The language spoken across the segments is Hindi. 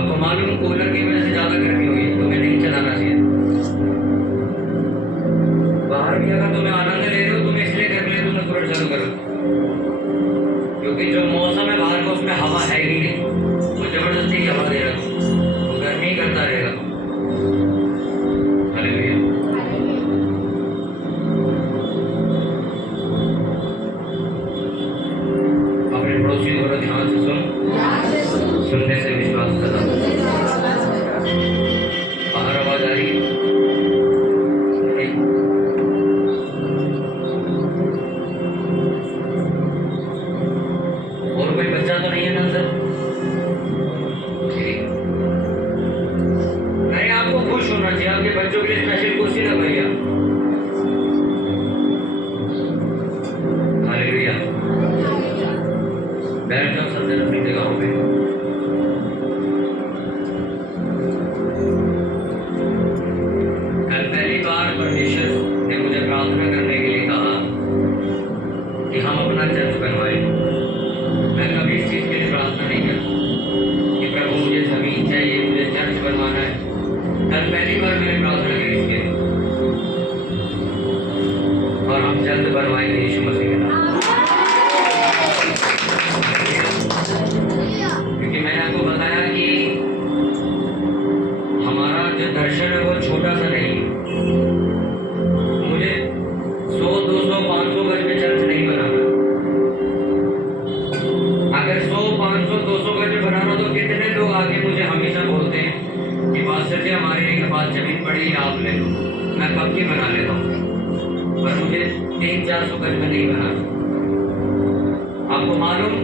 आपको मालूम कूलर की वजह से ज्यादा गर्मी हुई तो मैं नहीं चलाना चाहिए। बाहर भी अगर तुम्हें आनंद ले रहे हो तुम्हें इसलिए कर ले तुमने कूलर चालू करो, क्योंकि जो मौसम है बाहर का उसमें हवा है ही नहीं, वो जबरदस्ती की हवा दे रहा है तो गर्मी करता रहेगा। हालेलुया। अपने पड़ोसी को ध्यान से सुन, सुनने से विश्वास करना। बाहर आवाज आ रही है? और कोई बच्चा तो नहीं है ना अंदर? नहीं, आपको खुश होना चाहिए, आपके बच्चों के लिए स्पेशल कुर्सी लगवाई है। हालेलुया। बैठ जाओ सब जन अपनी जगहों पे। कल पहली बार परमेश्वर ने मुझे प्रार्थना करने के लिए कहा कि हम अपना चर्च बनवाएं। मैं कभी इस चीज के लिए प्रार्थना नहीं करता कि प्रभु मुझे जमीन चाहिए, मुझे चर्च बनवाना है। कल पहली बार मैंने प्रार्थना की इसके लिए, और हम जल्द बनवाएंगे यीशु मसीह के नाम। क्योंकि मैंने आपको बताया कि हमारा जो दर्शन है वो छोटा सा नहीं है। मुझे 100, 200, 500 गज में चर्च नहीं बनाना। अगर 100, 500, 200 गज में बनाना तो कितने लोग आगे मुझे हमेशा बोलते हैं कि पास्टर जी हमारे पास जमीन पड़ी है आप ले लो, मैं कब की बना लेता हूँ, पर मुझे 300-400 गज में नहीं बनाना। आपको मालूम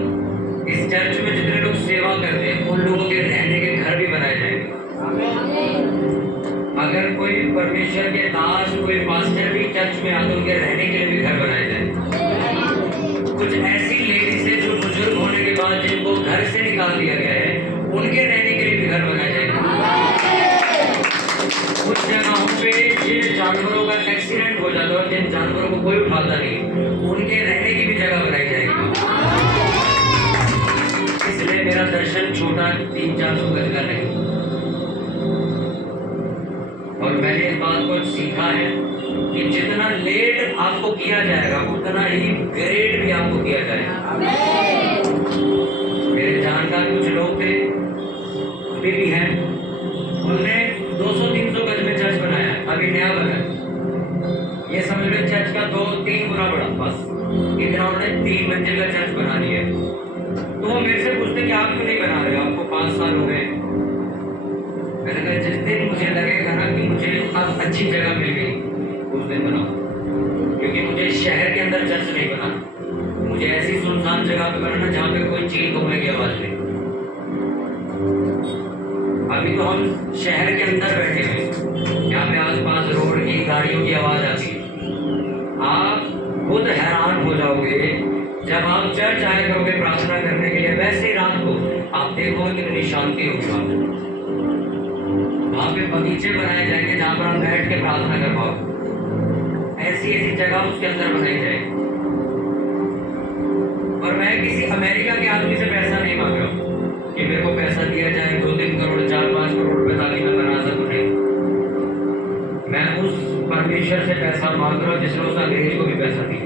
इस चर्च में जितने लोग सेवा करते हैं उन लोगों के रहने के घर भी बनाए जाएंगे। अगर कोई परमेश्वर के दास, कोई पास्टर भी चर्च में आते उनके रहने के लिए भी घर बनाए जाएंगे। कुछ ऐसी लेडीज है जो बुजुर्ग होने के बाद जिनको घर से निकाल दिया गया है उनके रहने के लिए भी घर बनाए जाएंगे। कुछ जगहों पे जिन जानवरों का एक्सीडेंट हो जाता है, जिन जानवरों को कोई उठाता नहीं, उनके रहने की भी जगह बनाई जाएगी। इसलिए मेरा दर्शन छोटा 300-400 गज का नहीं। और मैंने इस बात को सीखा है कि जितना लेट आपको किया जाएगा उतना ही ग्रेट भी आपको किया जाएगा। मेरे जानकार कुछ लोग थे, अभी भी हैं, उन्होंने 200-300 गज में चर्च बनाया है, अभी नया बना। ये समझ लो चर्च का 2-3 गुना बड़ा, बस इतना उन्होंने 3 मंजिल का चर्च बना लिया। तो वो मेरे से पूछते कि आप क्यों नहीं बना रहे हो, आपको 5 साल हो गए। मैंने कहा जिस दिन मुझे लगेगा ना कि मुझे अब अच्छी जगह मिल गई उस दिन बनाओ, क्योंकि मुझे शहर के अंदर चर्च नहीं बनाना, मुझे ऐसी सुनसान जगह पे बनाना जहाँ पे कोई चील कौवे की आवाज नहीं। अभी तो हम शहर के अंदर बैठे हुए, यहाँ पे आसपास रोड की गाड़ियों की आवाज आती है। आप खुद हैरान हो जाओगे जब आप चर्च आया करोगे प्रार्थना करने के लिए, वैसे ही रात को आप देखोगे कितनी शांति होगी। वहाँ पे बगीचे बनाए जाएंगे जहाँ पर हम बैठ के प्रार्थना कर पाओ। ऐसी ऐसी जगह उसके अंदर बनाई जाएगी। और मैं किसी अमेरिका के आदमी से पैसा नहीं मांग रहा हूँ कि मेरे को पैसा दिया जाए 2-3 करोड़ 4-5 करोड़ रुपए ताकि मैं बना सकूँ, नहीं। मैं उस परमेश्वर से पैसा मांग रहा हूँ जिसने उस अंग्रेज को भी पैसा दिया,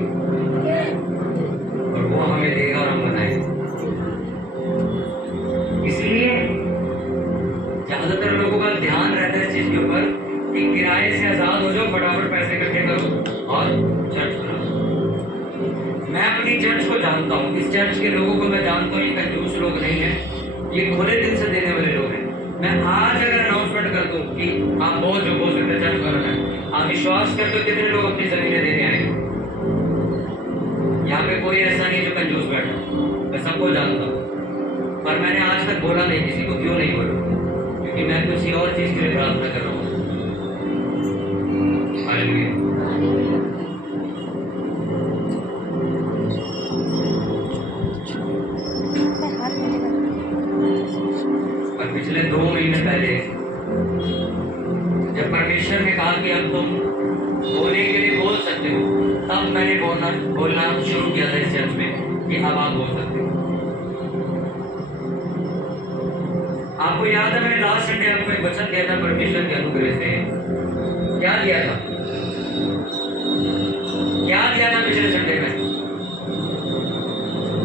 और वो हमें देगा और हम बनाएंगे। इसलिए ज्यादातर लोगों का ध्यान रहता है इस चीज के ऊपर कि किराए से आजाद हो जाओ, फटाफट पैसे इकट्ठे करो और चर्च बनाओ। मैं अपनी चर्च को जानता हूँ, इस चर्च के लोगों को मैं जानता हूँ, ये कंजूस लोग नहीं है, ये खुले दिल से देने वाले लोग हैं। मैं आज अगर अनाउंसमेंट कर दूँ कि आप बहुत जो बोल सकते चर्च बनाना है, आप विश्वास करते हो कितने लोग अपनी जमीनें देने आएंगे? यहाँ पे कोई ऐसा नहीं जो कंजूस बैठा, मैं सबको जानता हूँ, पर मैंने आज तक बोला नहीं किसी को। क्यों नहीं बोला? क्योंकि मैं किसी और चीज के लिए प्रार्थना कर रहा हूँ। हालेलुया। और पिछले 2 महीने पहले जब परमेश्वर ने कहा कि अब तुम बोलने के लिए बोल सकते हो, तब मैंने बोलना शुरू किया था इस चर्च में कि अब आप बोल सकते हो। आपको याद है मैंने लास्ट संडे आपको एक वचन दिया था परमेश्वर के अनुग्रह से। क्या दिया था? क्या दिया था पिछले संडे में?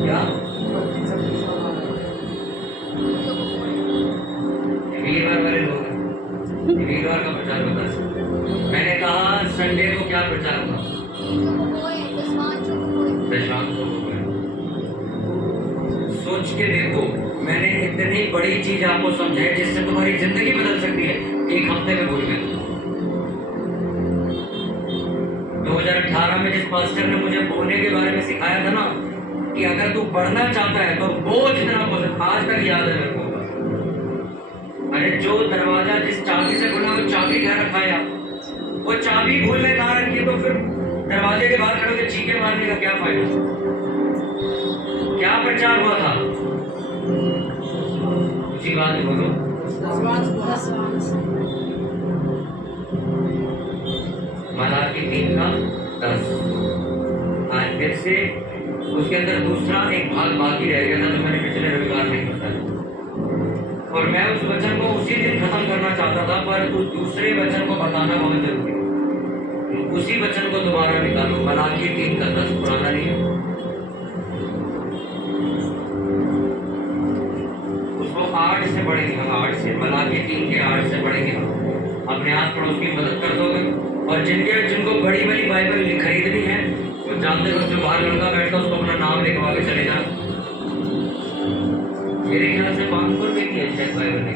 क्या? वीरवार वाले लोग हैं, वीरवार का प्रचार होता है। मैंने कहा संडे को क्या प्रचार हुआ? दशांशों को बोए। सोच के देखो, मैंने इतनी बड़ी चीज आपको समझाई जिससे तुम्हारी जिंदगी बदल सकती है, एक हफ्ते में भूल गए। 2018 में जिस पास्टर ने मुझे बोलने के बारे में सिखाया था ना कि अगर तू पढ़ना चाहता है तो बोझ इतना बोझ, आज तक याद है मेरे को। अरे जो दरवाजा जिस चाबी से खुला वो चाबी घर रखा है, वो चाबी भूलने कहाँ रखी, तो फिर दरवाजे के बाहर खड़े होकर चीखे मारने का क्या फायदा? क्या प्रचार हुआ था? उसी बात बोलो। मलाकी 3:10। आज फिर से उसके अंदर दूसरा एक भाग बाकी रह गया था जो मैंने पिछले रविवार में बताया, और मैं उस वचन को उसी दिन खत्म करना चाहता था, पर उस दूसरे वचन को बताना बहुत जरूरी है। उसी वचन को दोबारा निकालो, मलाकी 3:10, पुराना नहीं है, उसको 8 से पढ़ेंगे हम, 8 से, मलाकी 3 के 8 से पढ़ेंगे हम। अपने आस पड़ोस की मदद कर दोगे, और जिनको बड़ी बड़ी बाइबल खरीदनी है वो जानते हो, जो बाहर लड़का बैठता उसको अपना नाम लिखवा के चले जाओ। मेरे ख्याल से 500 रुपये की है शायद बाइबल है,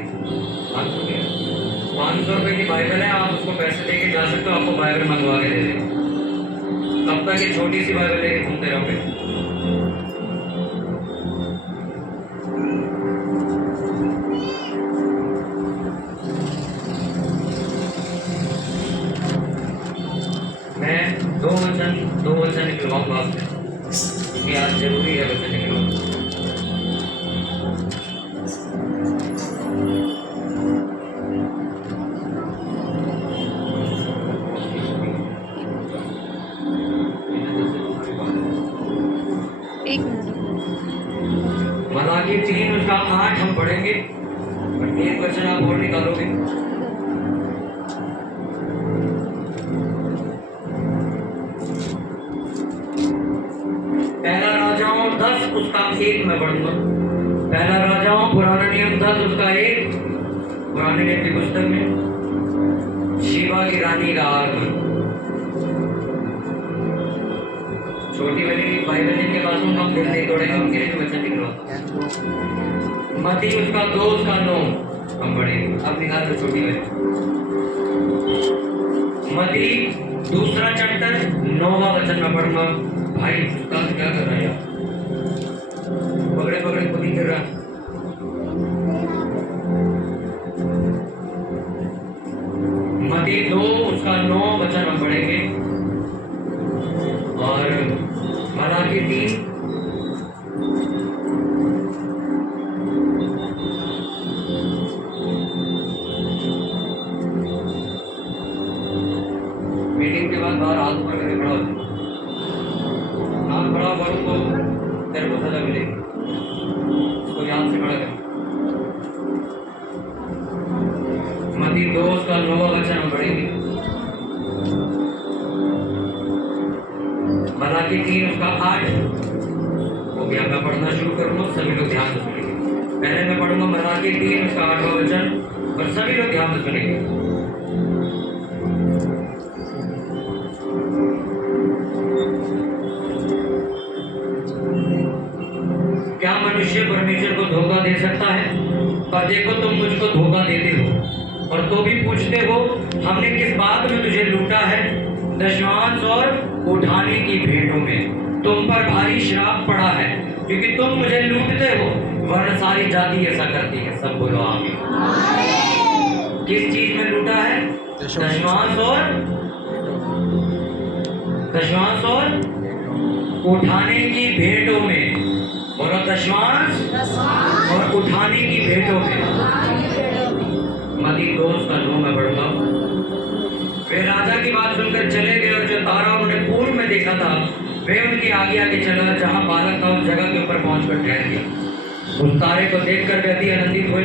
500 रुपये की बाइबल है। आप उसको पैसे दे के जा सकते हो, आपको बाइबल मंगवा के दे देगा। तब तक ये छोटी सी बाइबल लेके घूमते रहोगे। मैं दो वचन निकलवाऊंगा आपसे, क्योंकि आज जरूरी है वचन निकलवाना। मलाकी 3 उसका 8 हम पढ़ेंगे, और एक वचन आप और निकालोगे। पहला राजाओं 10 उसका 1 मैं पढ़ूंगा। पहला राजाओं पुराना नियम 10 उसका 1, पुराने नियम की पुस्तक में शिवा की रानी का आगमन। छोटी वाली बाइबल जिनके पास में हम दिल नहीं तोड़ेंगे उनके लिए वचन निकलवा। मती उसका 2 उसका 9 हम पढ़ेंगे। अब निकाल दो छोटी वाली मती दूसरा चैप्टर 9वां वचन में पढ़ूंगा। भाई उसका क्या कर रहा है यार, पकड़े पकड़े खुद ही कर रहा। मती 2 उसका 9 वचन हम पढ़ेंगे, और मलाकी 3 मीटिंग के बाद बाहर हाथ ऊपर करके खड़ा हो जाए, हाथ खड़ा करूँ तो तेरे को सजा मिलेगी, उसको याद से खड़ा कर। मती 2 उसका 9वां वचन हम पढ़ेंगे, मलाकी 3 उसका 8 हो गया। मैं पढ़ना शुरू करूंगा, सभी लोग ध्यान से सुनेंगे। पहले मैं पढ़ूंगा मलाकी 3 उसका 8वां वचन, और सभी लोग ध्यान से सुनेंगे। क्या मनुष्य परमेश्वर को धोखा दे सकता है? पर देखो तुम मुझको धोखा देते हो, और तो भी पूछते हो हमने किस बात में तुझे लूटा है? दशमांश और उठाने की भेंटों में तुम पर भारी श्राप पड़ा है, क्योंकि तुम मुझे लूटते हो, वरना सारी जाति ऐसा करती है। सब बोलो आमीन। किस चीज में लूटा है? दशमांश और उठाने की भेंटों में, बोलो दशमांश और उठाने की भेंटों में। मती 2 उसका 9 में पढ़ूंगा। वे राजा की बात सुनकर चले गए, और जो तारा उन्होंने पूर्व में देखा था वे उनके आगे आगे चला। जहां बालक था उस जगह के ऊपर पहुंचकर ठहर गया। उस तारे को देखकर व्यक्ति आनंदित हुए।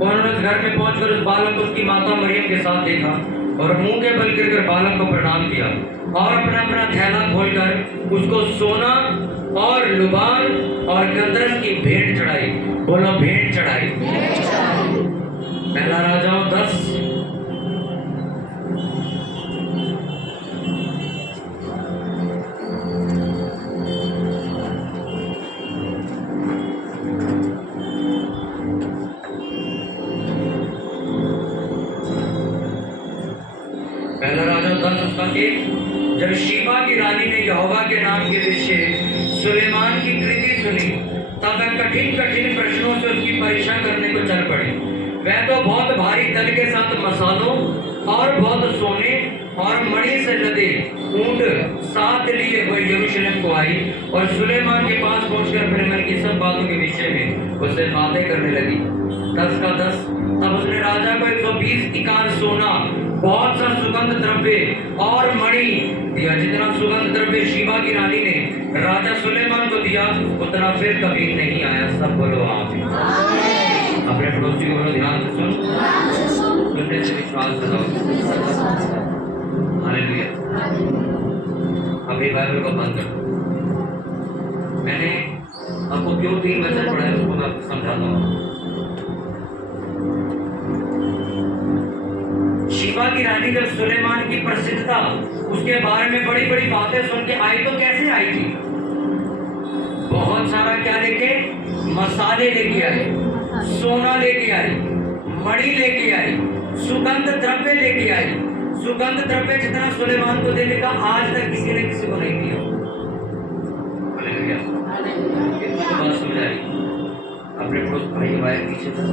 कौन घर में पहुंचकर उस बालक को उसकी माता मरियम के साथ देखा और मुंह के बल गिरकर बालक को प्रणाम किया और अपना अपना थैला खोलकर उसको सोना और लुबान और गंधरस की भेंट चढ़ाई। बोलो भेंट चढ़ाई। पहला राजाओं 10 पहला राजा 10 उसका 1। जब शीबा की रानी ने यहोवा के नाम के विषय सुलेमान की कृति सुनी तब वह कठिन कठिन प्रश्नों से उसकी परीक्षा करने को चल पड़ी। वह तो बहुत भारी दल के साथ मसालों और बहुत सोने और मणि से लदे ऊंट साथ लिए वह यरूशलेम को आई और सुलेमान के पास पहुंचकर अपने मन की सब बातों के विषय में उससे बातें करने लगी। 10 का 10। तब उसने राजा को 120 इकार सोना, बहुत सा सुगंध द्रव्य और मणि दिया। जितना सुगंध द्रव्य शीबा की रानी ने राजा सुलेमान को दिया उतना फिर कभी नहीं आया। सब बोलो आमीन। अपने पड़ोसी को बोलो ध्यान से सुन, सुनने से विश्वास करो। हालेलुया। अभी बाइबल को बंद करो। मैंने आपको क्यों 3 वचन पढ़ा है उसको मैं आपको समझाता हूँ। शीबा की रानी जब सुलेमान की प्रसिद्धता उसके बारे में बड़ी बड़ी बातें सुन के आई तो कैसे आई थी? बहुत सारा क्या लेके? मसाले लेके आई, सोना लेके आई, मणि लेके आई, सुगंध द्रव्य लेके आई। सुगंध द्रव्य जितना सुलेमान को देने का आज तक किसी ने किसी को नहीं दिया। हालेलुया। कितना बात समझ आई? अपने पड़ोस भाई भाई पीछे था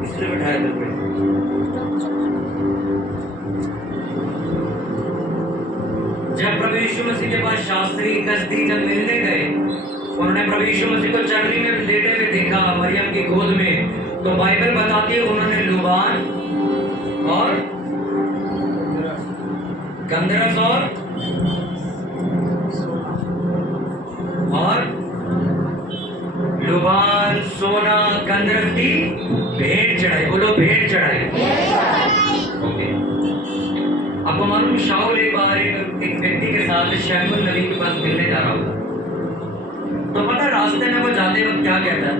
इसने बैठाया दर पे। जब प्रभु यीशु मसीह के पास शास्त्री कसदी जब मिलने गए, उन्होंने प्रभु यीशु मसीह को चरनी में लेटे हुए देखा मरियम की गोद में, तो बाइबल बताती है उन्होंने लुबान और गंधरस और लुबान, सोना, गंधरस की भेंट चढ़ाई। बोलो भेंट चढ़ाई। ओके। आपको मालूम शाऊल एक बार एक व्यक्ति के साथ शैमुल नबी के पास मिलने जा रहा होता, तो पता रास्ते में वो जाते वक्त क्या कहता है?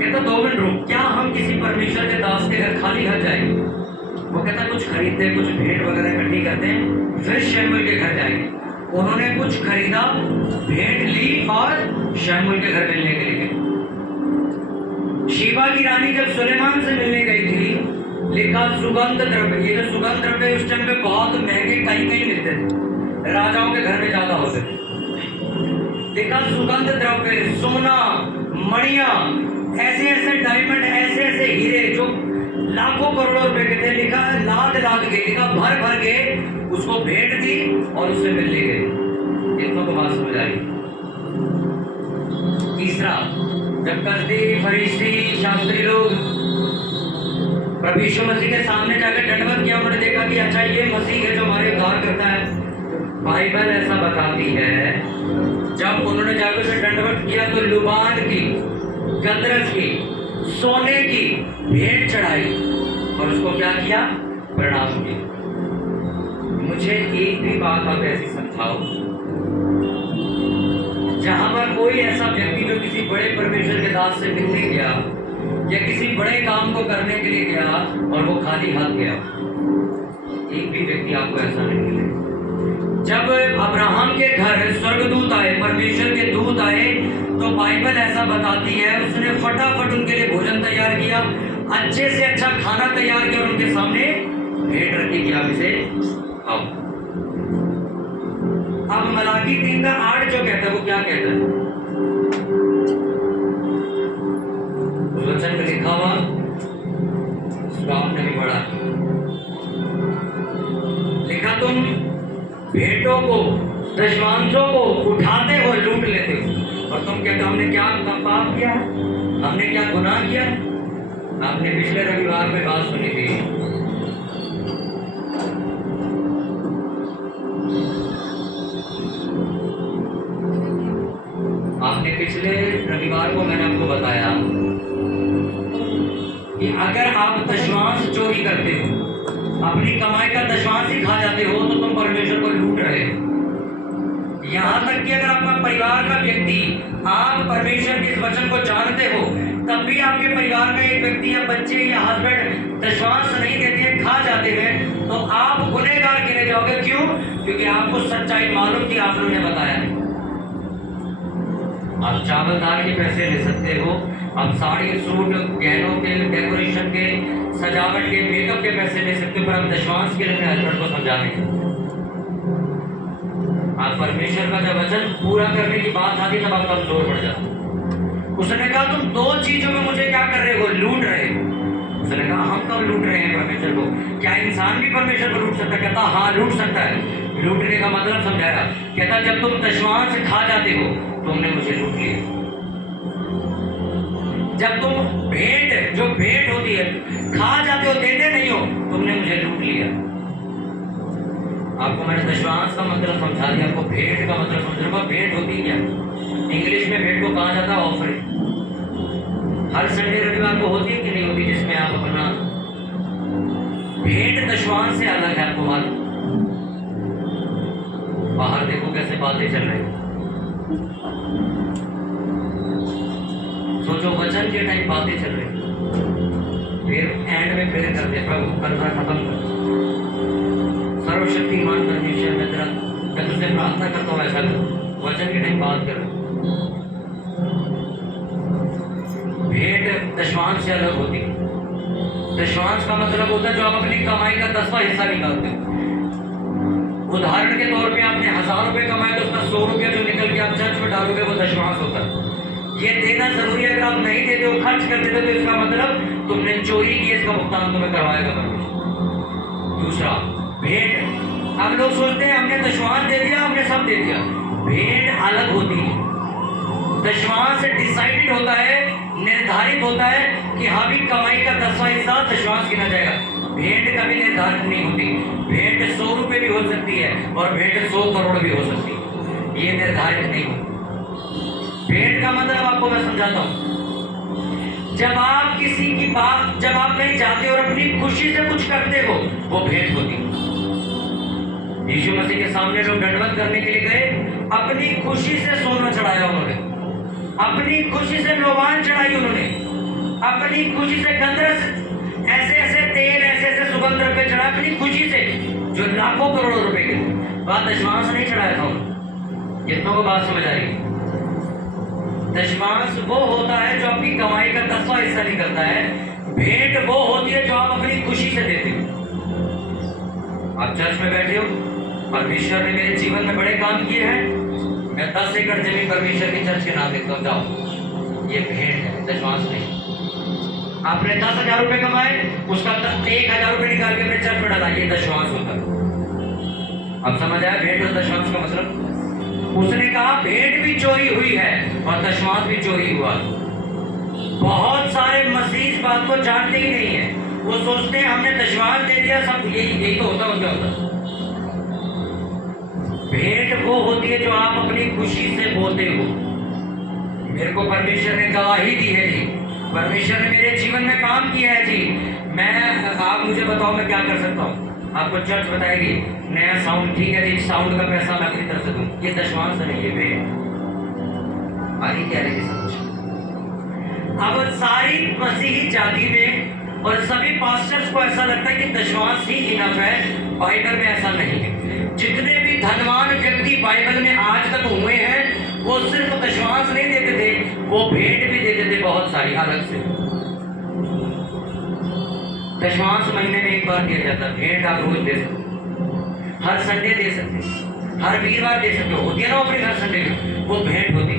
कहता 2 मिनट रुक, क्या हम किसी परमेश्वर के दास के घर खाली घर जाएंगे? वो कहता कुछ खरीदते हैं, कुछ भेंट वगैरह इकट्ठी करते हैं, फिर शैमुल के घर जाएंगे। उन्होंने कुछ खरीदा, भेंट ली और शैमुल के घर मिलने के लिए गए। शीबा की रानी जब सुलेमान से मिलने गई थी, लिखा सुगंध द्रव्य। ये जो सुगंध द्रव्य उस टाइम पे बहुत महंगे कहीं कहीं मिलते थे, राजाओं के घर में ज्यादा होते थे। लिखा सुगंध द्रव्य, सोना, मणिया, ऐसे ऐसे डायमंड, ऐसे ऐसे हीरे जो लाखों करोड़ों रुपए के थे। लिखा लाद लाद के, लिखा भर भर के उसको भेंट दी और उससे मिलने गए। इतना को बात समझ आई। तीसरा, जब कसदी फरीसी शास्त्री लोग प्रभु यीशु मसीह के सामने जाकर दंडवत किया, उन्होंने देखा कि अच्छा ये मसीह है जो हमारे उद्धार करता है। बाइबल ऐसा बताती है जब उन्होंने जाकर से दंडवत किया तो लुबान की, गंधरस की, सोने की भेंट चढ़ाई और उसको क्या किया? प्रणाम किया। मुझे एक भी बात आप ऐसी समझाओ जहां पर कोई ऐसा व्यक्ति जो किसी बड़े परमेश्वर के दास से मिलने गया या किसी बड़े काम को करने के लिए गया और वो खाली हाथ गया। एक भी व्यक्ति आपको ऐसा नहीं मिले। जब अब्राहम के घर स्वर्गदूत आए, परमेश्वर के दूत आए, तो बाइबल ऐसा बताती है उसने फटाफट उनके लिए भोजन तैयार किया, अच्छे से अच्छा खाना तैयार किया और उनके सामने भेंट रखी कि आप इसे खाओ। अब मलाकी 3 का 8 जो कहता है वो क्या कहता है? उस वचन में लिखा हुआ उसको आपने भी पढ़ा, लिखा तुम भेंटों को, दशमांशों को उठाते हो, लूट लेते हो। और तुम कहते हमने क्या पाप किया, हमने क्या गुनाह किया? आपने पिछले रविवार में बात सुनी थी, आपने पिछले रविवार को मैंने आपको बताया कि अगर आप दशमांश चोरी करते हो, अपनी कमाई का दशमांश ही खा जाते हो, तो तुम परमेश्वर को लूट रहे हो। यहाँ तक कि अगर आपका परिवार का व्यक्ति, आप परमेश्वर के इस वचन को जानते हो, तब भी आपके परिवार का एक व्यक्ति या बच्चे या हस्बैंड दशमांश नहीं देते हैं, खा जाते हैं, तो आप गुनहगार गिने जाओगे। क्यों? क्योंकि आपको सच्चाई मालूम थी, आप लोगों ने बताया है। आप चावलदार के पैसे ले सकते हो, आप साड़ी, सूट, गहनों के, डेकोरेशन के, सजावट के, मेकअप के पैसे ले सकते हो, पर आप दशमांश के लिए अपने हस्बैंड को समझा नहीं सकते। आप परमेश्वर का जब वचन पूरा करने की बात आती तब आप कमजोर पड़ जाते। उसने कहा तुम दो चीजों में मुझे क्या कर रहे हो? लूट रहे हो। उसने कहा हम कब लूट रहे हैं परमेश्वर को? क्या इंसान भी परमेश्वर को लूट सकता है? कहता हाँ लूट सकता है। लूटने का मतलब समझाया। कहता जब तुम दशमांश खा जाते हो तुमने मुझे लूट लिया। जब तुम भेंट, जो भेंट होती है, खा जाते हो, देते नहीं हो, तुमने मुझे लूट लिया। आपको मैंने दशमांश का मतलब समझा दिया, आपको भेंट का मतलब समझ रहा। भेंट होती क्या? इंग्लिश में भेंट को कहा जाता है ऑफरिंग। हर संडे रविवार को होती है कि नहीं होती, जिसमें आप अपना भेंट दशमांश से अलग है। आपको मालूम? बाहर देखो कैसे बातें चल रही। सोचो वचन के टाइम बातें चल रही, फिर एंड में प्रेयर करते प्रभु करना खत्म कर। सर्वशक्तिमान परमेश्वर मैं तुझसे प्रार्थना करता हूँ ऐसा कर, वचन के टाइम बात कर। भेंट दशमांश से अलग होती। दशमांश का मतलब होता है जो आप अपनी कमाई का 10वां हिस्सा निकालते हो। उदाहरण के तौर पे आपने 1000 रुपए कमाए तो उसका 100 रुपया जो निकल के आप चर्च में डालोगे वो दशमांश होता है। ये देना जरूरी है। अगर आप नहीं देते हो, खर्च कर देते हो, तो इसका मतलब तुमने चोरी की, इसका भुगतान तुम्हें करवाएगा परमेश्वर। दूसरा भेंट। अब लोग सोचते हैं हमने दशमांश दे दिया, हमने सब दे दिया। भेंट अलग होती है। दशमांश डिसाइडेड होता है, निर्धारित होता है कि हाँ भी कमाई का 10वां हिस्सा दशमांश गिना जाएगा। भेंट कभी निर्धारित नहीं होती। भेंट 100 रुपए भी हो सकती है और भेंट 100 करोड़ भी हो सकती है। ये निर्धारित नहीं होती। भेंट का मतलब आपको मैं समझाता हूं। जब आप किसी की बात, जब आप कहीं जाते हो और अपनी खुशी से कुछ करते हो, वो भेंट होती। यीशु मसीह के सामने लोग दंडवत करने के लिए गए, अपनी खुशी से सोना चढ़ाया उन्होंने, अपनी खुशी से लोबान चढ़ाई उन्होंने, अपनी खुशी से गंधरस, ऐसे ऐसे तेल, ऐसे ऐसे सुगंध द्रव्य चढ़ा अपनी खुशी से, जो लाखों करोड़ों रुपए के। बात दशमांश नहीं चढ़ाया था उन्होंने। कितनों को बात समझ आई? दशमांश वो होता है जो आपकी कमाई का 10वां हिस्सा निकलता है। भेंट वो होती है जो आप अपनी खुशी से देते हो। आप चर्च में बैठे हो, परमेश्वर ने मेरे जीवन में बड़े काम किए हैं, मैं 10 एकड़ जमीन परमेश्वर की चर्च के नाम देता हूँ, जाओ। ये भेंट है, दशमांश नहीं। आपने 10,000 रुपए कमाए, उसका 1,000 रुपए निकाल के अपने चर्च में डाला, ये दशमांश होता है। अब समझ आया भेंट और दशमांश का मतलब? उसने कहा भेंट भी चोरी हुई है और दशमांश भी चोरी हुआ। बहुत सारे मसीह इस बात को जानते ही नहीं है। वो सोचते हैं हमने दशमांश दे दिया, सब यही तो होता होता। भेंट वो होती है जो आप अपनी खुशी से बोलते हो। मेरे को परमेश्वर ने गवाही दी है जी, परमेश्वर ने मेरे जीवन में काम किया है जी, आप मुझे बताओ मैं क्या कर सकता हूँ। आपको चर्च बताएगी नया साउंड, ठीक है जी, साउंड का पैसा मैं अपनी तरफ से दूं। ये दशमांश नहीं, ये भेंट। आगे क्या रहेगी समझ? अब सारी मसीही जाति में और सभी पास्टर्स को ऐसा लगता है कि दशमांश ही इनफ है। बाइबल में ऐसा नहीं है। जितने भी धनवान व्यक्ति बाइबल में आज तक हुए हैं, वो सिर्फ दशमांश नहीं देते थे, वो भेंट भी देते थे बहुत सारी अलग से। दशमांश महीने में एक बार दिया जाता, भेंट आप रोज दे सकते, हर संडे दे सकते, हर वीरवार दे सकते हो। होती है ना ऑफरिंग हर संडे की, वो भेंट होती।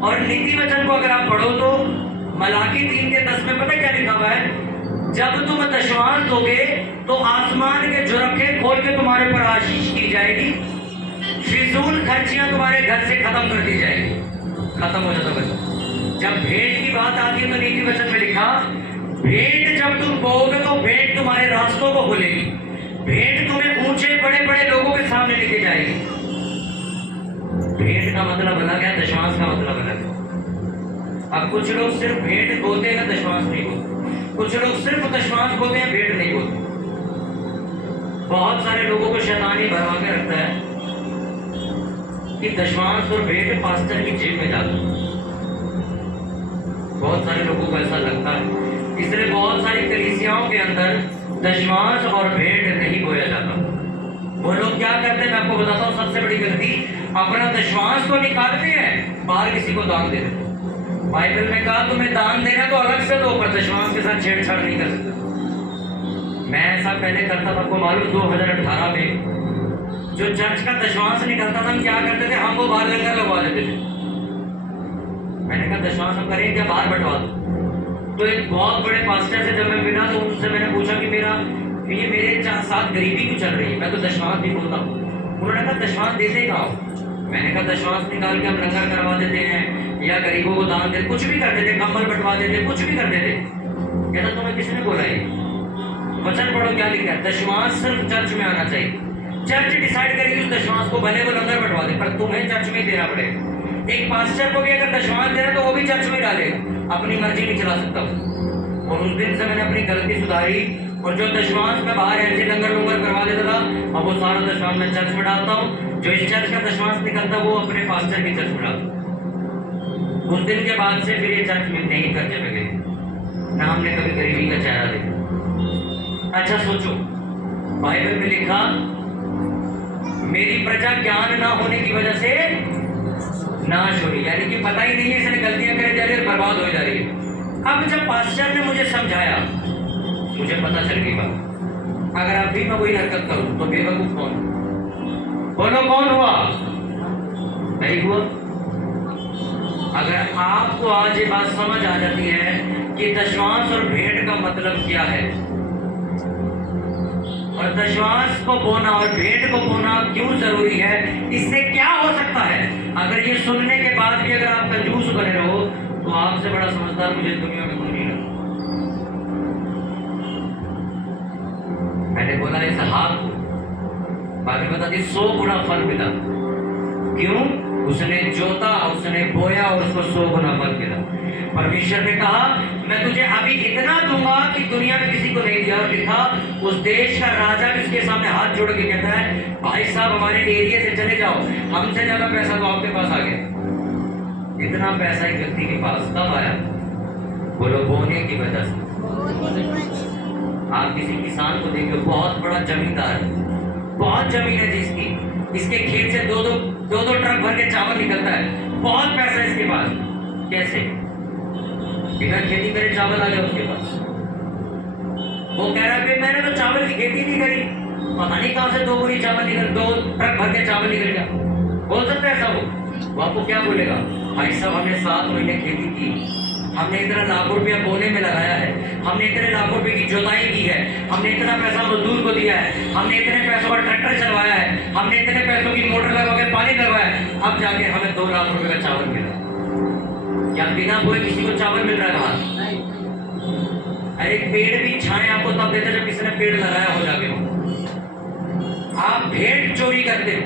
और नीति वचन को अगर आप पढ़ो तो मलाकी 3:10 में पता क्या लिखा हुआ है? जब तुम दशमांश दोगे तो आसमान के झुरखे खोल के तुम्हारे ऊपर आशीष की जाएगी, फिजूल खर्चियां तुम्हारे घर से खत्म कर दी जाएगी। खत्म हो जाता बच्चा। जब भेंट की बात आती है तो नीति वचन में लिखा, भेंट जब तुम बोओगे तो भेंट तुम्हारे रास्तों को खोलेगी, भेंट तुम्हें ऊंचे बड़े बड़े लोगों के सामने लेके जाएगी। भेंट का मतलब अलग है, दशमांश का मतलब अलग है। अब कुछ लोग सिर्फ भेंट बोलते हैं, दशमांश नहीं बोलते। कुछ लोग सिर्फ दशमांश बोलते हैं, भेंट नहीं बोलते। बहुत सारे लोगों को शैतानी भरवा के रखता है कि दशमांश और भेंट पास्टर की जेब में जाता है। बहुत सारे लोगों को ऐसा लगता है, इसलिए बहुत सारी कलीसियाओं के अंदर दशमांश और भेंट नहीं बोया जाता। वो लोग क्या करते हैं मैं आपको बताता हूँ, सबसे बड़ी गलती, अपना दशमांश को निकालते हैं, बाहर किसी को दान दे देते। बाइबल में कहा तुम्हें दान देना तो अलग से दो, पर दशमांश के साथ छेड़छाड़ नहीं कर सकते। मैं ऐसा पहले करता था, आपको मालूम 2018 में जो चर्च का दशमांश निकलता था, हम क्या करते थे, हम वो बाहर लंगर लगवा देते थे। मैंने कहा दशमांश हम करें क्या, बाहर बंटवा दो। तो एक बहुत बड़े पास्टर से जब मैं मिला तो उनसे मैंने पूछा कि ये मेरे साथ गरीबी क्यों चल रही है, मैं तो दशमांश नहीं बोलता हूँ। उन्होंने कहा दशमांश देते कहाँ हो। मैंने कहा दशमांश निकाल के हम लंगर करवा देते हैं या गरीबों को दान देते, कुछ भी कर देते, कंबल बंटवा देते, कुछ भी कर देते। कहता तुम्हें किसने बोला ये, वचन पढ़ो क्या लिखा है, दशमांश सिर्फ चर्च में आना चाहिए। चर्च डिसाइड करेगी उस दशमांश को, भले वो लंगर बंटवा दे, पर तुम्हें चर्च में देना पड़ेगा। एक पास्टर को भी अगर दशमांश देना तो वो भी चर्च में डालेगा, अपनी मर्जी नहीं चला सकता। और उस दिन से मैंने अपनी गलती सुधारी, और जो दशमांश में बाहर ऐसे लंगर करवा देता था, अब वो सारा दशमांश मैं चर्च में डालता हूँ। जो इस चर्च का दशमांश निकलता वो अपने पास्टर की चर्च में डालता। उस दिन के बाद से फिर ये चर्च में नहीं करने में गई, ना हमने कभी गरीबी का चेहरा देखा। अच्छा सोचो, बाइबल में लिखा मेरी प्रजा ज्ञान ना होने की वजह से नाश हो रही, यानी कि पता ही नहीं है, इसने गलतियां करे जा रही है, बर्बाद हो जा रही है। अब जब पास्टर ने मुझे समझाया, मुझे पता चल गई बात। अगर आप भी मैं वही हरकत करूं तो बेवकूफ कौन, बोलो कौन हुआ, नहीं हुआ। अगर आपको आज ये बात समझ आ जाती है कि दशमांश और भेंट का मतलब क्या है, और दशमांश को बोना और भेंट को बोना क्यों जरूरी है, इससे क्या हो सकता है, अगर ये सुनने के बाद भी अगर आप कंजूस बने रहो तो आपसे बड़ा समझदार मुझे दुनिया में कोई नहीं लगता। मैंने बोला इस हाथ को, बाकी बताती 100 गुना फल मिला। क्यों, उसने जोता, उसने बोया और उसको 100 गुना फल मिला। परमेश्वर ने कहा मैं तुझे अभी इतना दूंगा कि दुनिया में किसी को नहीं दिया। और लिखा उस देश का राजा भी उसके सामने हाथ जोड़ के कहता है भाई साहब हमारे एरिया से चले जाओ, हमसे ज्यादा पैसा तो आपके पास आ गया। इतना पैसा एक व्यक्ति के पास कब आया, बोलो बोने की वजह से। आप किसी किसान को देखो, बहुत बड़ा जमींदार है, बहुत जमीन है जिसकी, इसके खेत से दो ट्रक भर के चावल निकलता है, बहुत पैसा इसके पास। कैसे, बिना खेती करे चावल आ गया उसके पास। वो कह रहा है मैंने तो चावल की खेती नहीं करी, पता नहीं कहां से 2 बोरी चावल निकल, 2 ट्रक भर के चावल निकल गया। बोल सकता है ऐसा वो आपको क्या बोलेगा, भाई साहब हमने 7 महीने खेती की, हमने इतना लाखों रुपया बोने में लगाया है, हमने इतने लाखों रुपए की जुताई की है, हमने इतना पैसा मजदूर को दिया है, हमने इतने पैसों का ट्रैक्टर चलवाया है, हमने इतने पैसों की मोटर लगा के पानी लगवाया है, अब जाके हमें 2 लाख रुपए का चावल मिला। क्या बिना बोए किसी को चावल मिल रहा है? अरे पेड़ भी छाए आपको तब देते जब किसी ने पेड़ लगाया हो जाके। आप भेंट चोरी करते हो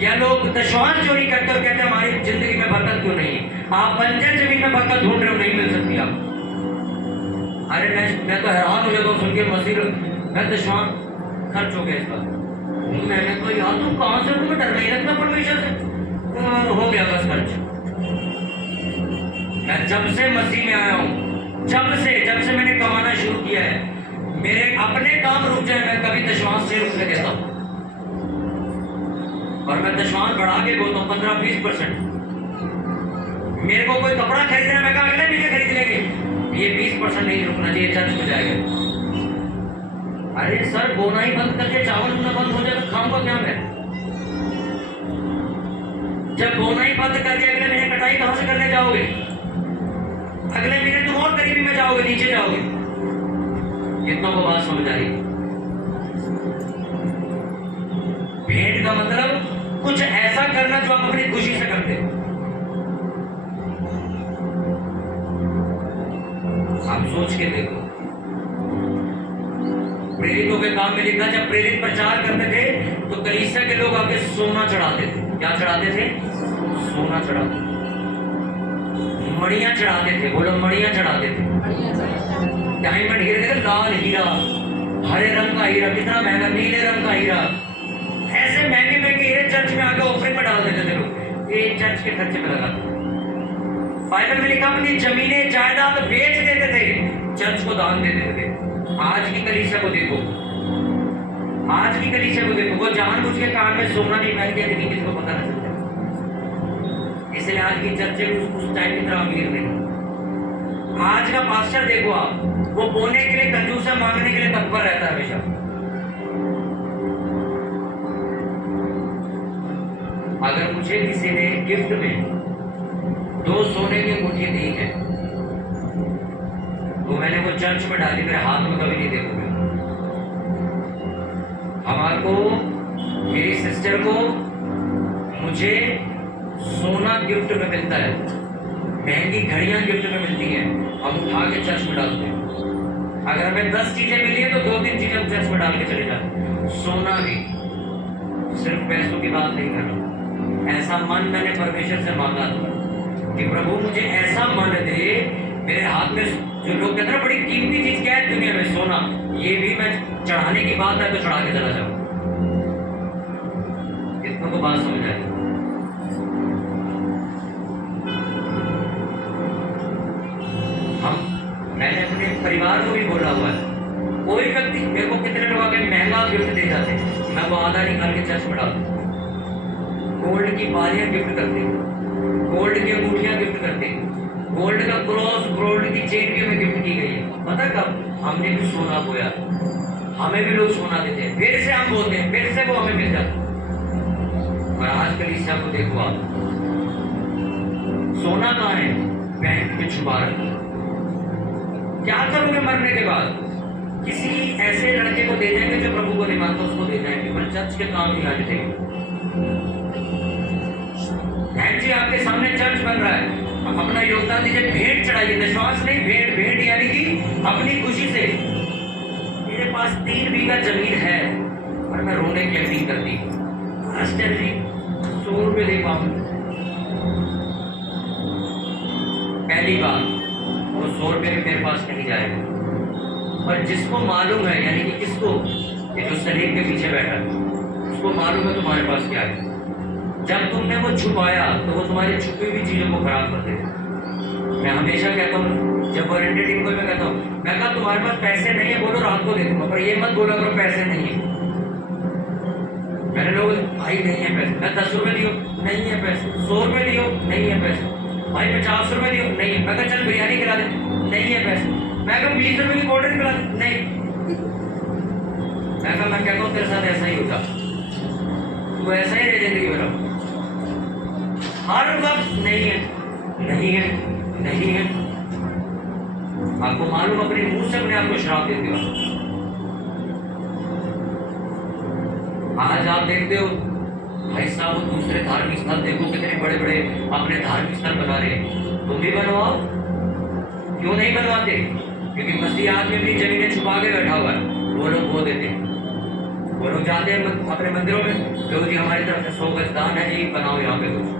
या लोग दशमांश चोरी करते हो, कहते हैं हमारी जिंदगी में बरकत क्यों नहीं है। आप बंजर जमीन में बरकत ढूंढ रहे हो, नहीं मिल सकती आप। अरे मैं तो हैरान हो जाता हूँ सुन के, मसीह मैं दशमांश खर्च हो गया इसका। मैंने तो यार तुम कहाँ से, तुम्हें डर नहीं लगता परमेश्वर से? हो गया बस खर्च। मैं जब से मसीह में आया हूँ, जब से मैंने कमाना शुरू किया है, मेरे अपने काम रुक जाए मैं कभी दशमांश से रुकने देता हूँ। और मैं दशमांश बढ़ा के बोलता हूँ 15-20%। मेरे को कोई कपड़ा खरीदना, मैं कहा अगले महीने खरीद लेंगे, ये 20% नहीं रुकना चाहिए, चर्च में जाएगा। अरे सर बोना ही बंद करके चावल बोना बंद हो जाए तो खाऊंगा क्या मैं? जब बोना ही बंद कर दिया, अगले महीने कटाई कहां से करने जाओगे? अगले महीने तुम और गरीबी में जाओगे, नीचे जाओगे। कितना को बात समझ आई? भेंट का मतलब कुछ ऐसा करना जो आप अपनी खुशी से करते हो। आप सोच के देखो, प्रेरितों के काम में लिखा जब प्रेरित प्रचार करते थे तो कलीसिया के लोग आके सोना चढ़ाते थे। क्या चढ़ाते थे? सोना चढ़ाते थे, मणियां चढ़ाते थे। बोलो मणियां चढ़ाते थे, डायमंड हीरे लाल हीरा, हरे रंग का हीरा, कितना महंगा नीले रंग का हीरा, ऐसे महंगे महंगे हीरे चर्च में आकर ऑफरिंग में डाल देते थे लोग, ये चर्च के खर्चे में लगा। बाइबल में लिखा अपनी जमीनें जायदाद बेच देते थे, चर्च को दान दे देते थे। आज की कलीसिया को देखो, आज की कलीसिया को देखो, वो जानबूझ के कान में सोना नहीं पहन के, लेकिन किसी को पता नहीं चलता। इसलिए आज की चर्चें उस टाइम की तरह अमीर नहीं। आज का पास्टर देखो आप, वो बोने के लिए, कंजूसा मांगने के लिए तत्पर रहता है हमेशा। अगर मुझे किसी ने गिफ्ट में 2 सोने की अंगूठियां दी है तो मैंने वो चर्च में डाली, मेरे हाथ में कभी नहीं देखोगे। हमारे को, मेरी सिस्टर को, मुझे सोना गिफ्ट में मिलता है, महंगी घड़ियां गिफ्ट में मिलती हैं, हम उठा के चर्च में डालते हैं। अगर हमें 10 चीजें मिली है तो 2-3 चीजें हम चर्च में डाल के चले जाते हैं। सोना भी, सिर्फ पैसों की बात नहीं कर रहा, ऐसा मन मैंने परमेश्वर से मांगा था कि प्रभु मुझे ऐसा मन दे, मेरे हाथ में, जो लोग कहते हैं बड़ी कीमती चीज क्या है दुनिया में, सोना, ये भी मैं चढ़ाने की बात है तो चढ़ा के चला जाऊं। कितनों को बात समझ आए? मैंने अपने परिवार को भी बोला हुआ है, कोई व्यक्ति, मेरे को कितने लोग आके महंगा गिफ्ट दे जाते हैं, मैं वो आधा निकाल के चर्च में डालता हूँ। गोल्ड की बालियां गिफ्ट करते हैं, गोल्ड की अंगूठियां गिफ्ट करते हैं, गोल्ड का क्रॉस, गोल्ड की चेन भी हमें गिफ्ट की गई है। पता कब? हमने भी सोना बोया, हमें भी लोग सोना देते हैं, फिर से हम बोलते हैं, फिर से वो हमें मिल जाता है। और आज कलीसिया को देखो आप, सोना कहाँ है? बैंक में छुपा रखा। क्या करोगे मरने के बाद? किसी ऐसे लड़के को दे जाएंगे जो प्रभु को नहीं मानता, उसको दे जाएंगे, पर चर्च के काम नहीं आने देंगे। बहन जी, आपके सामने चर्च बन रहा है, अपना योगदान दीजिए, भेंट चढ़ाइए, विश्वास नहीं, भेंट, भेंट यानी कि अपनी खुशी से। मेरे पास 3 बीघा जमीन है और मैं रोने की एक्टिंग करती, मास्टर जी 100 रुपये दे पाऊंगी। पहली बात, वो 100 रुपये भी मेरे पास नहीं जाएगा। पर जिसको मालूम है, यानी कि किसको, ये जो सलीब के पीछे बैठा है, उसको मालूम है तुम्हारे पास क्या है। जब तुमने वो छुपाया तो वो तुम्हारी छुपी हुई चीजों को खराब कर देगा। मैं हमेशा कहता हूँ, जब वारंटी टीम को मैं कहता हूँ, मैं कहा तुम्हारे पास पैसे नहीं है, बोलो रात को दे दूंगा, पर ये मत बोला करो पैसे नहीं है। मैंने लोग, भाई नहीं है पैसे, मैं 10 रुपये दियो, नहीं है पैसे, 100 रुपये दियो, नहीं है पैसे, भाई 50 रुपये दियो, नहीं है। मैं कहा चल बिरयानी खिला दे, नहीं है पैसे। मैं कहा 20 रुपये की कोल्ड ड्रिंक खिला दे, नहीं। मैं कहता हूँ तेरे साथ ऐसा ही होता, तू ऐसा ही रह जिंदगी भर, हर वक्त नहीं है, नहीं है, नहीं है। आपको मालूम, अपने मुंह से अपने आप को श्राप देते हो। आज आप देखते हो भाई साहब, दूसरे धार्मिक स्थल देखो, कितने बड़े बड़े अपने धार्मिक स्थल बना रहे हैं, तुम भी बनवाओ। क्यों नहीं बनवाते? क्योंकि मसीह आदमी अपनी जमीनें छुपा के बैठा हुआ है, वो लोग खो देते हैं। वो लोग जाते हैं अपने मंदिरों में, जो जी हमारी तरफ से 100 गज दान है जी, बनाओ यहाँ पे कुछ।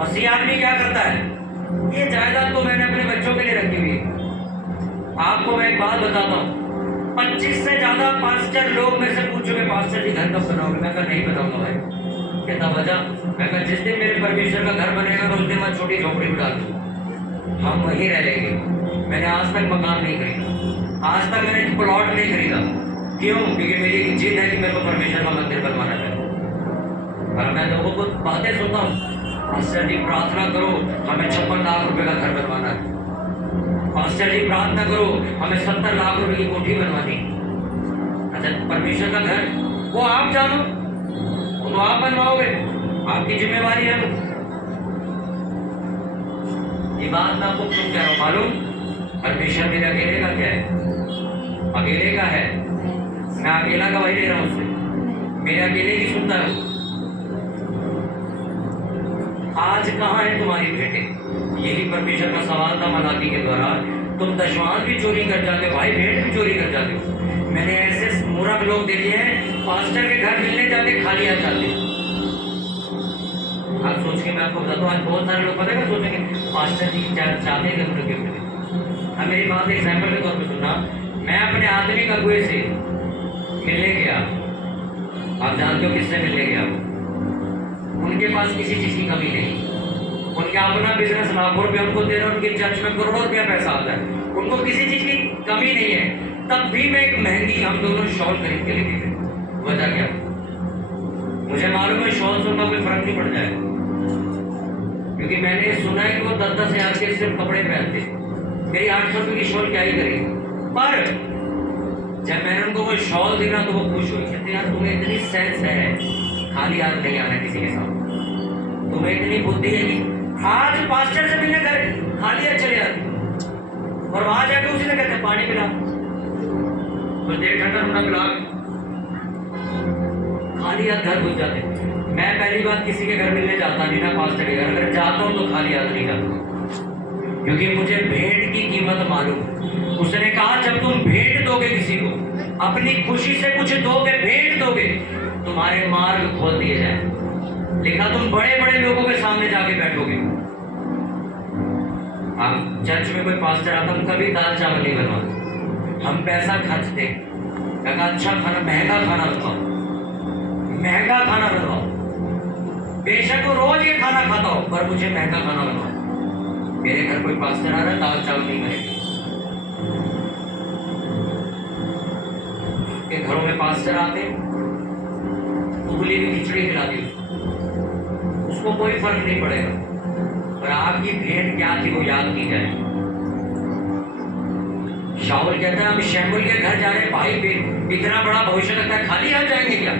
मसीह आदमी क्या करता है? ये जायदाद तो मैंने अपने बच्चों के लिए रखी हुई है। आपको मैं एक बात बताता हूँ, 25 से ज्यादा पास्टर लोग मेरे से पूछोगे पास्टर जी घर कब बनाओगे? मैं कहा नहीं बताऊंगा भाई। कहता वजह? मैं कहा जिस दिन मेरे परमेश्वर का घर बनेगा उस दिन मैं छोटी झोपड़ी उठा दूँ, हम वहीं रह लेंगे। मैंने आज तक मकान नहीं खरीदा, आज तक मैंने प्लॉट नहीं खरीदा। क्यों? क्योंकि मेरी एक जिद है कि मेरे को परमेश्वर का मंदिर बनवाना है। और मैं लोगों को बातें सुनता हूँ, पास्टर जी प्रार्थना करो, हमें 56 लाख रुपए का घर बनवाना है। पास्टर जी प्रार्थना करो, हमें 70 लाख रुपए की कोठी बनवानी। अच्छा, परमेश्वर का घर वो आप जानो, वो तो आप बनवाओगे, आपकी जिम्मेवारी है। ये बात मैं आपको क्यों कह रहा हूँ मालूम? परमेश्वर मेरे अकेले का क्या है? अकेले का है। मैं अकेला गवाही दे रहा हूँ उससे, मेरे अकेले की सुनता है। आज कहाँ है तुम्हारी बेटे? यही परमेश्वर का सवाल था मलाकी के द्वारा। तुम दशवांश भी चोरी कर जाते हो भाई, भेंट भी चोरी कर जाते हो। मैंने ऐसे मूर्ख लोग देखे हैं, पास्टर के घर मिलने जाते खाली आ जाते। आप सोच के मैं आपको बताता हूँ, आज बहुत सारे लोग पता है सोचेंगे पास्टर जी चाहते हैं कि उन्हें गिफ्ट दें। अब मेरी बात एग्जाम्पल के तौर पर सुनना, मैं अपने आदमी का कुएं से मिलने गया, आप जानते हो किससे मिलने गया? उनके पास किसी चीज की कमी नहीं, उनका अपना बिजनेस लाखों रुपया उनको दे रहा है, उनके चर्च में करोड़ों रुपया पैसा आता है, उनको किसी चीज की कमी नहीं है। तब भी मैं एक महंगी हम दोनों शॉल खरीद के लेके गए। वजह क्या? मुझे मालूम है शॉल से उनका कोई फर्क नहीं पड़ जाएगा, क्योंकि मैंने सुना है कि वो 10-10 हजार के सिर्फ कपड़े पहनते, मेरी 800 रुपये की शॉल क्या ही करेगी। पर जब मैंने उनको वो शॉल दी ना तो वो खुश हुई, कहते यार तुम्हें इतनी सेंस है, खाली हाथ नहीं आना किसी के साथ, तुम्हें इतनी बुद्धि है कि आज पास्टर से मिलने गए खाली हाथ चले आते, और वहां जाके उसी ने कहते पानी पिला, कुछ देर ठंडा ठंडा पिला, खाली हाथ घर घुस जाते। मैं पहली बात किसी के घर मिलने जाता नहीं ना पास्टर के घर, अगर जाता हूं तो खाली हाथ नहीं जाता, क्योंकि मुझे भेंट की कीमत मालूम। उसने कहा जब तुम भेंट दोगे किसी को, अपनी खुशी से कुछ दोगे, भेंट दोगे, तुम्हारे मार्ग खोल दिए जाए। लिखा तुम बड़े बड़े लोगों के सामने जाके बैठोगे। हम चर्च में कोई पास्टर आता, हम कभी दाल चावल नहीं बनवाते, हम पैसा खर्चते, कहा अच्छा खाना, महंगा खाना बनवाओ, महंगा खाना बनवाओ, बेशक वो रोज ये खाना खाता हो पर मुझे महंगा खाना बनवाओ। मेरे घर कोई पास्टर आ रहा है, दाल चावल नहीं बनेगा। के घरों में पास्टर आते, उबली हुई खिचड़ी खिलाती उसको कोई फर्क नहीं पड़ेगा, पर आपकी भेंट क्या थी वो याद की जाए। शाऊल कहता है हम शमूएल के घर जा रहे हैं, भाई इतना बड़ा भविष्य लगता है, खाली हाथ जाएंगे क्या?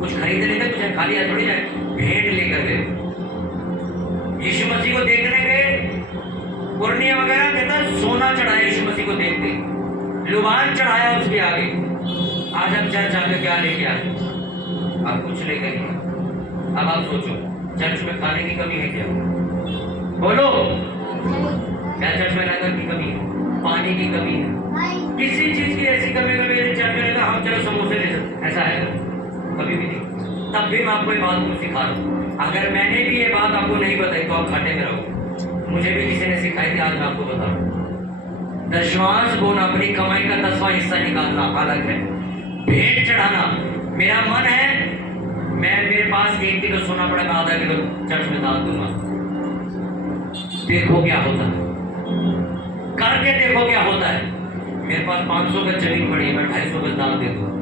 कुछ खरीद लेंगे, तुझे खाली हाथ थोड़ी जाए, भेंट लेकर गए। यीशु मसीह को देखने गए, पूर्णिया वगैरह कहता सोना चढ़ाया यीशु मसीह को देखते, लुबान चढ़ाया उसके आगे। आज हम चर्च आके क्या लेके आए? आप कुछ लेकर नहीं। अब आप सोचो चर्च में खाने की कमी है क्या? बोलो, क्या चर्च में लंगर की कमी है? पानी की कमी है? किसी चीज की ऐसी कमी है मेरे चर्च में लगा हम चलो समोसे ले सकते, ऐसा है? कभी भी नहीं। तब भी मैं आपको एक बात सिखा रहा हूँ, अगर मैंने भी ये बात आपको नहीं बताई तो आप घाटे में रहो। मुझे भी किसी ने सिखाई थी, आज मैं आपको बता रहा हूँ। दशवांश बोना, अपनी कमाई का 10वां हिस्सा निकालना अलग है, भेंट चढ़ाना। मेरा मन है, मैं मेरे पास 1 किलो सोना पड़ा, मैं आधा किलो चर्च में डाल दूंगा, देखो क्या होता है, करके देखो क्या होता है। मेरे पास 500 गज जमीन पड़ी है, मैं 250 गज दान दे दूंगा,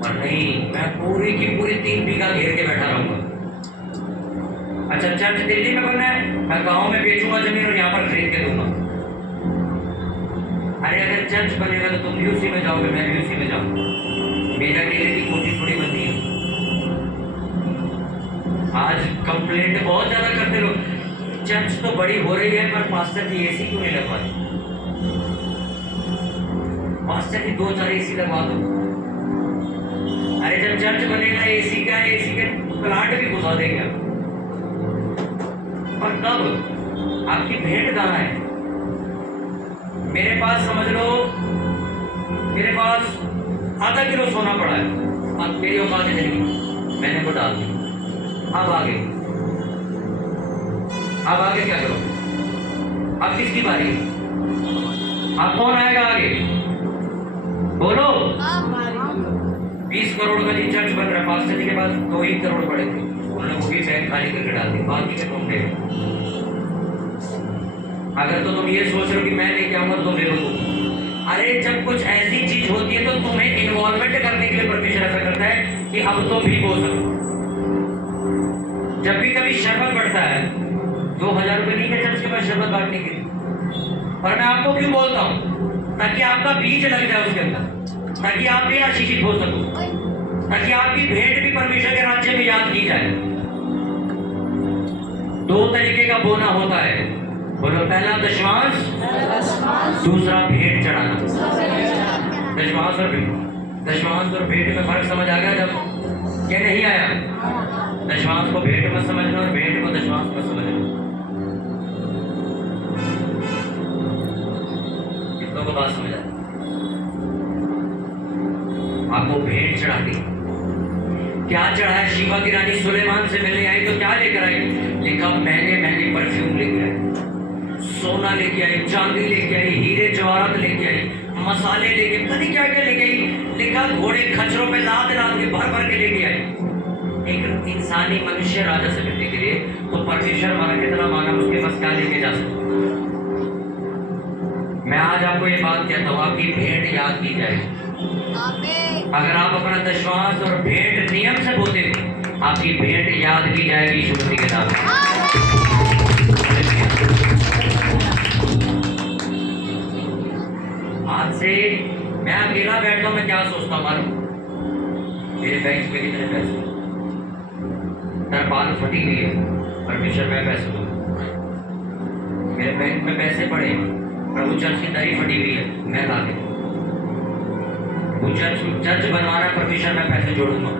और नहीं मैं पूरी की पूरी 3 बीघा घेर के बैठा रहूंगा। अच्छा चर्च दिल्ली में बनना है, मैं गांव में बेचूंगा जमीन और यहाँ पर खरीद के दूंगा। अरे अगर चर्च बनेगा तो तुम भी उसी में जाओगे, मैं भी उसी में जाऊंगा, मेरा अकेले की कोठी थोड़ी बनती है। आज कंप्लेंट बहुत ज्यादा करते लोग, चर्च तो बड़ी हो रही है पर पास्टर जी एसी क्यों नहीं लगवा रहे? पास्टर जी 2-4 एसी लगवा दो। अरे जब चर्च बनेगा एसी क्या है, एसी के प्लांट भी घुसा देंगे। और कब? आपकी भेंट कहाँ है? मेरे पास समझ लो, मेरे पास आधा किलो सोना पड़ा है, अब मेरी औकात नहीं, मैंने वो डाल दिया। अब आगे क्या करो? अब किसकी बारी है? अब कौन आएगा आगे? बोलो। 20 करोड़ का जी चर्च बन रहा है, पास्टर जी के पास 2 ही करोड़ पड़े थे, उन्होंने वो भी बैंक खाली करके डाल दी, बाकी के तुम ले। अगर तो तुम ये सोच रहे हो कि मैं लेके आऊंगा तो तुम ले लो। अरे जब कुछ ऐसी चीज होती है तो तुम्हें इन्वॉल्वमेंट करने के लिए परमेश्वर ऐसा करता है कि अब तुम भी बोल सको। जब भी कभी शरबत बढ़ता है, 2000 रुपये नहीं है चर्च के पास शरबत बांटने के लिए, पर मैं आपको क्यों बोलता हूँ? ताकि आपका बीज लग जाए उसके अंदर, ताकि आप भी आशीषित हो सको, ताकि आपकी भेंट भी परमेश्वर के राज्य में याद की जाए। 2 तरीके का बोना होता है, बोलो, पहला दशमांश, दूसरा भेंट चढ़ाना। दशमांश और भेंट में फर्क समझ आ गया जब? क्या नहीं आया? दशमांश को भेंट में समझना और भेंट को दशमांश में समझना। कितनों को बात समझ आती? आपको भेंट चढ़ाती, क्या चढ़ाया? शीबा की रानी सुलेमान से मिलने आई तो क्या लेकर आई? लिखा महंगे परफ्यूम लेके आई, सोना लेके आई, चांदी लेके आई, हीरे जवाहरात लेके आई, मसाले लेके, पता नहीं क्या क्या लेके आई। लिखा घोड़े खच्चरों पे लाद लाद के भर भर के लेके आई एक इंसानी मनुष्य राजा से मिलने के लिए। तो परमेश्वर माना कितना माना, उसके पास क्या लेके जा सकते। मैं आज आपको ये बात कहता हूँ, आपकी भेंट याद की जाए। अगर आप अपना दशवांश और भेंट नियम से बोते हो, आपकी भेंट याद की जाएगी यीशु मसीह के नाम में। आज से मैं अकेला बैठता हूं, मैं क्या सोचता हूं मालूम? मेरे बैंक में कितने पैसे, तरपाल फटी हुई है, परमेश्वर मैं पैसे दूं। मेरे बैंक में पैसे पड़े, प्रभु चर्च की दरी फटी हुई है, मैं ला दूं। चर्च बनवाना, परमेश्वर मैं पैसे जोड़ूंगा।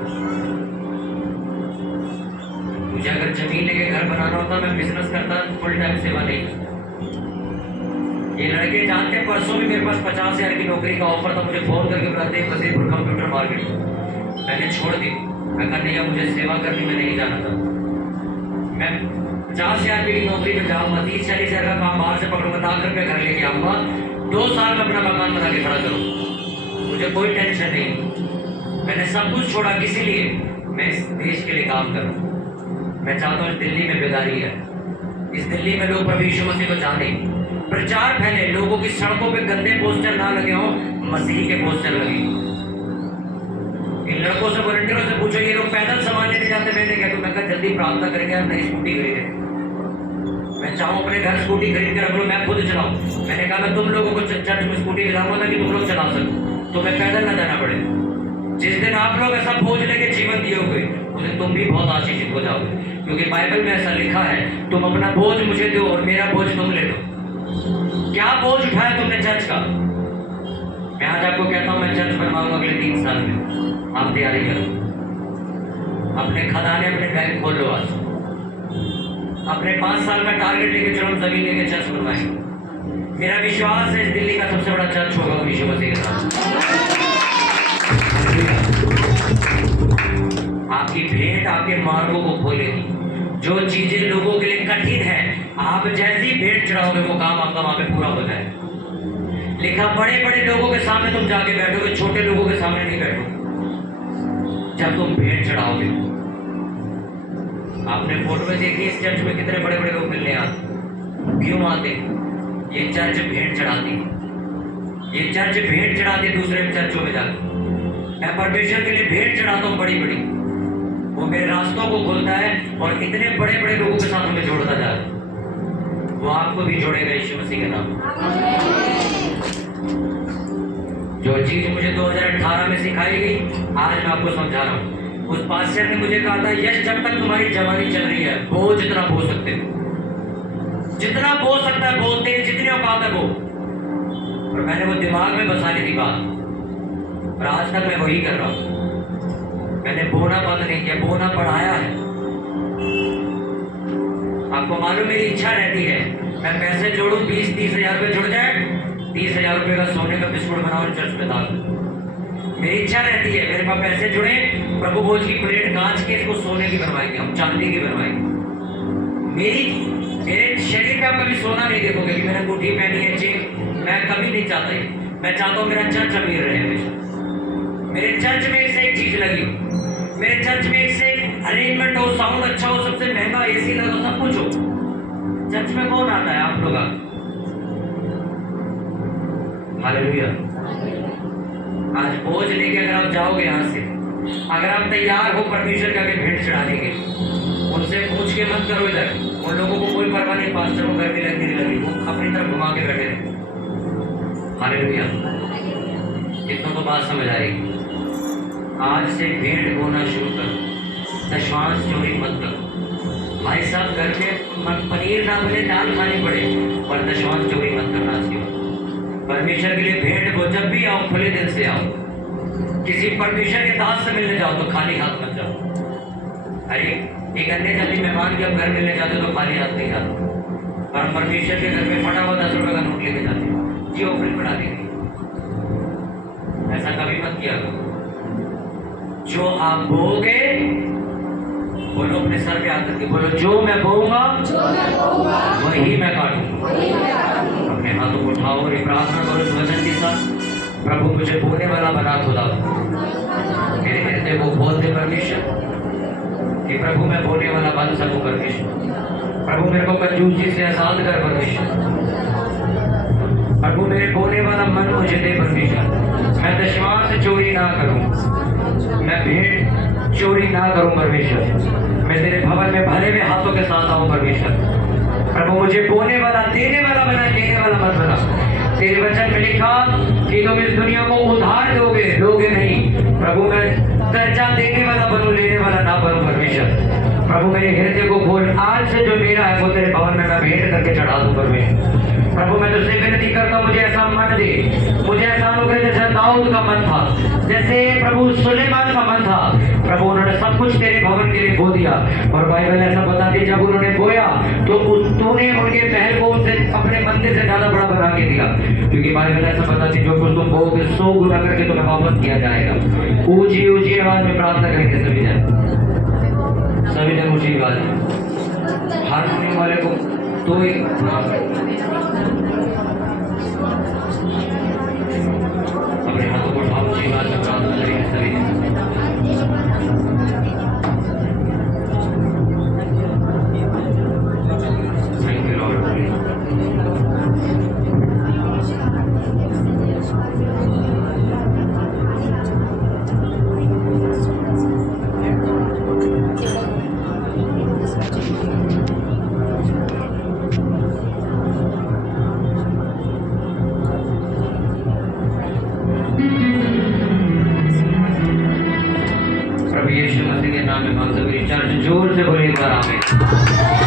मुझे अगर जमीन लेके घर बनाना होता, मैं बिजनेस करता, फुल टाइम सेवा नहीं करता। ये लड़के जानते हैं, परसों भी मेरे पास 50,000 की नौकरी का ऑफर था, मुझे फोन करके बुलाते हैं फतेहपुर कंप्यूटर मार्केट। मैंने छोड़ दी, मैं कहा नहीं, मुझे सेवा करनी, मैं नहीं जाना था। मैं 50,000 की नौकरी में जाऊंगा, 30-40,000 का काम बाहर से पकड़ूंगा, लाख रुपये घर लेके आऊंगा, 2 साल में अपना मकान बना के खड़ा करूँ, मुझे कोई टेंशन नहीं। मैंने सब कुछ छोड़ा, किसी लिए? मैं इस देश के लिए काम कर रहा हूँ। मैं चाहता हूँ इस दिल्ली में बेदारी है, इस दिल्ली में लोग प्रभु यीशु मसीह को जाने, प्रचार फैले, लोगों की सड़कों पे गंदे पोस्टर ना लगे हों, मसीह के पोस्टर लगे। इन लड़कों से, वॉलंटियरों से पूछो, ये लोग पैदल सामान लेके जाते, मैंने क्या? तो मैं कहा जल्दी प्रार्थना करेंगे, हम नई स्कूटी खरीदे। मैं चाहूँ अपने घर स्कूटी खरीद के रख लो, मैं खुद चलाऊँ। मैंने कहा मैं तुम लोगों को चर्च में स्कूटी दिलाऊंगा ताकि तुम लोग चला सको, तुम्हें पैदल ना जाना पड़े। जिस दिन आप लोग ऐसा बोझ लेके जीवन दिए हुए, उस दिन तुम भी बहुत आशीषित हो जाओगे, क्योंकि बाइबल में ऐसा लिखा है, तुम अपना बोझ मुझे दो और मेरा बोझ तुम ले लो। क्या बोझ उठाया तुमने चर्च का? मैं आज आपको कहता हूं, मैं चर्च बनवाऊंगा अगले 3 साल में, आप तैयारी करो। अपने खजाने, अपने बैंक खोल लो आज, अपने 5 साल का टारगेट लेके चलो, जमीन लेके चर्च बनवाएंगे। मेरा विश्वास है इस दिल्ली का सबसे बड़ा चर्च होगा यीशु मसीह के नाम। आपकी भेंट आपके मार्गों को खोलेगी। जो चीजें लोगों के लिए कठिन है, आप जैसी भेंट चढ़ाओगे वो काम आपका वहां पे पूरा हो जाएगा। लिखा, बड़े बड़े लोगों के सामने तुम जाके बैठोगे, छोटे लोगों के सामने नहीं बैठोगे जब तुम भेंट चढ़ाओगे। आपने फोटो में देखी इस चर्च में कितने बड़े बड़े लोग मिलने आते, क्यों आते? ये चर्च भेंट चढ़ाती है, ये चर्च भेंट चढ़ाती है दूसरे चर्चों में जाकर। मैं परमेश्वर के लिए भेंट चढ़ाता हूँ बड़ी बड़ी, वो मेरे रास्तों को खोलता है और इतने बड़े बड़े लोगों के साथ हमें जोड़ता जा रहा है। वो आपको भी जोड़ेगा यीशु मसीह के नाम। जो चीज मुझे 2018 में सिखाई गई, आज मैं आपको समझा रहा हूँ। उस पास्टर ने मुझे कहा था, यश जब तक तुम्हारी जवानी चल रही है, वो जितना बो सकते हो, जितना बो सकता है बोलते हैं, जितनी औकात है वो। और मैंने वो दिमाग में बसाने की बात, और आज तक मैं वही कर रहा हूँ। मैंने बोना बंद नहीं किया, बोना बढ़ाया है। आपको मालूम मेरी इच्छा रहती है मैं पैसे जोड़ूं, 20-30 हजार रुपये जुड़ जाए, 30 हजार रुपये का सोने का बिस्कुट बनाऊं, चर्च में डाल। मेरी इच्छा रहती है मेरे पास पैसे जुड़े, प्रभु भोज की प्लेट कांच के, इसको सोने की बनवाएंगे, हम चांदी की बनवाएंगे। मेरे शरीर पे आप कभी सोना नहीं देखोगे कि मैंने अंगूठी पहनी है, चेन, मैं कभी नहीं चाहता। मैं चाहता हूँ मेरा चर्च अमीर रहे हमेशा। मेरे चर्च में एक से एक चीज लगी, मेरे चर्च में एक से एक अरेंजमेंट हो, साउंड अच्छा हो, सबसे महंगा एसी लगा, सब कुछ हो। चर्च में कौन आता है? आप लोग। हालेलुया। आज बोझ लेके अगर आप जाओगे यहाँ से, अगर आप तैयार हो परमेश्वर के आगे भेंट चढ़ाने के, उनसे पूछ के मत करो इधर, उन लोगों को कोई परवाह नहीं, पास्टर को गर्मी लगती नहीं लगी, वो अपनी तरफ घुमा के बैठे रहे। हालेलुया। इतना तो बात समझ आएगी। आज से भेंट बोना शुरू करो, दशवांश चोरी मत करो। भाई साहब घर में पनीर ना मिले, दाल खानी पड़े, पर दशवांश चोरी मत करना चाहिए। परमेश्वर के लिए भेंट को जब भी आओ, खुले दिल से आओ। किसी परमेश्वर के दास से मिलने जाओ तो खाली हाथ मत जाओ। अरे एक अन्य जाति मेहमान के घर मिलने जाते तो खाली हाथ नहीं जाते, पर परमेश्वर के घर में फटा हुआ 10 रुपये का नोट लेके जाते, जी ऑफरिंग बढ़ा देंगे। ऐसा कभी मत किया करो। जो आप बोओगे, बोलो अपने सर पे हाथ करके बोलो, जो मैं बोऊंगा वही मैं काटूंगा। अपने हाथों को उठाओ और प्रार्थना करो इस वचन के साथ। प्रभु मुझे बोने वाला बना खुदा, मेरे हृदय को खोल दे परमेश्वर, कि प्रभु मैं बोने वाला बन सकूं परमेश्वर। प्रभु मेरे को कंजूसी से आजाद कर परमेश्वर। प्रभु मेरे बोने वाला मन मुझे दे परमेश्वर। मैं दशमांश चोरी ना करूं, मैं भेंट चोरी ना करूं परमेश्वर। मैं तेरे भवन में भरे हुए हाथों के साथ आऊं परमेश्वर। प्रभु मुझे बोने वाला, देने वाला बना, लेने वाला मत बना। तेरे वचन में लिखा कि तुम इस दुनिया को उधार दोगे नहीं। प्रभु मैं कर्जा देने वाला बनूं, लेने वाला ना बनूं परमेश्वर। प्रभु मेरे हृदय को खोल, आज से जो मेरा है वो तेरे भवन में मैं भेंट करके चढ़ा दूं परमेश्वर। प्रभु मैं तुझसे विनती करता हूं, मुझे ऐसा मन दे, मुझे ऐसा अनुग्रह जैसे दाऊद का मन था, जैसे प्रभु सुलेमान का मन था। प्रभु उन्होंने सब कुछ तेरे भवन के लिए बो दिया। और बाइबल ऐसा बताती है जब उन्होंने बोया तो तूने उनके महल को उनसे अपने मंदिर से ज्यादा बड़ा बना के दिया। क्योंकि बाइबल ऐसा बताती है जो कुछ तुम बोगे 100 गुना करके तुम्हें वापस किया जाएगा। ऊंची ऊंची आवाज में प्रार्थना करेंगे सभी जन ऊंची आवाज में। हारमोनियम वाले को तो ही अपने हाथों को उठाओ, ऊंची आवाज में प्रार्थना करेंगे सभी जन। Thank you lord. प्रभु यीशु मसीह के नाम में हम सभी चर्च जोर से बोले एक बार आमीन।